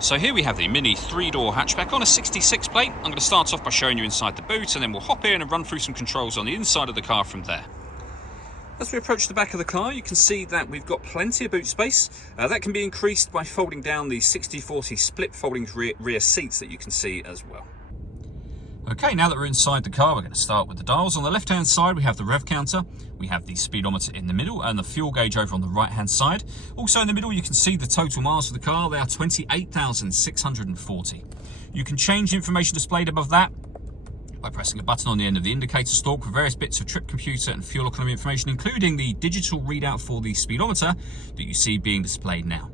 So here we have the Mini 3-door hatchback on a 66 plate. I'm going to start off by showing you inside the boot, and then we'll hop in and run through some controls on the inside of the car from there. As we approach the back of the car, you can see that we've got plenty of boot space. That can be increased by folding down the 60/40 split folding rear seats that you can see as well. Okay, now that we're inside the car, we're going to start with the dials. On the left-hand side, we have the rev counter. We have the speedometer in the middle and the fuel gauge over on the right-hand side. Also in the middle, you can see the total miles of the car. They are 28,640. You can change information displayed above that by pressing a button on the end of the indicator stalk for various bits of trip computer and fuel economy information, including the digital readout for the speedometer that you see being displayed now.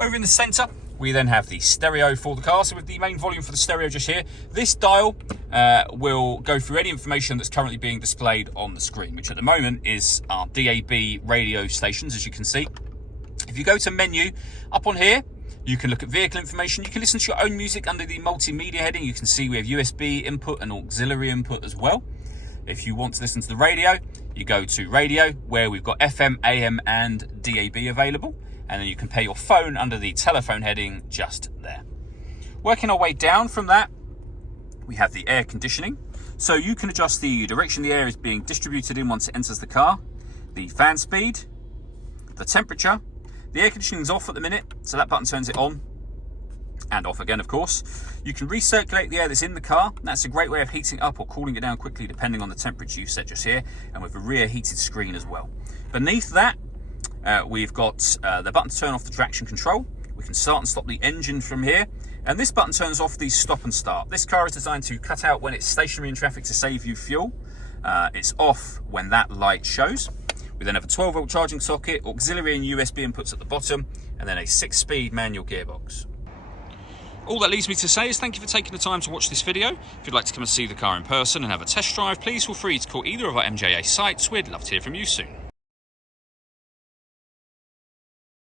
Over in the centre, we then have the stereo for the car. So with the main volume for the stereo just here, this dial will go through any information that's currently being displayed on the screen, which at the moment is our DAB radio stations, as you can see. If you go to menu, up on here, you can look at vehicle information. You can listen to your own music under the multimedia heading. You can see we have USB input and auxiliary input as well. If you want to listen to the radio, you go to radio, where we've got FM, AM and DAB available. And then you can pair your phone under the telephone heading just there. Working our way down from that, we have the air conditioning. So you can adjust the direction the air is being distributed in once it enters the car, the fan speed, the temperature. The air conditioning is off at the minute, so that button turns it on and off again, of course. You can recirculate the air that's in the car. That's a great way of heating up or cooling it down quickly depending on the temperature you set just here, and with a rear heated screen as well. Beneath that, we've got the button to turn off the traction control. We can start and stop the engine from here. And this button turns off the stop and start. This car is designed to cut out when it's stationary in traffic to save you fuel. It's off when that light shows. We then have a 12-volt charging socket, auxiliary and USB inputs at the bottom, and then a 6-speed manual gearbox. All that leaves me to say is thank you for taking the time to watch this video. If you'd like to come and see the car in person and have a test drive, please feel free to call either of our MJA sites. We'd love to hear from you soon.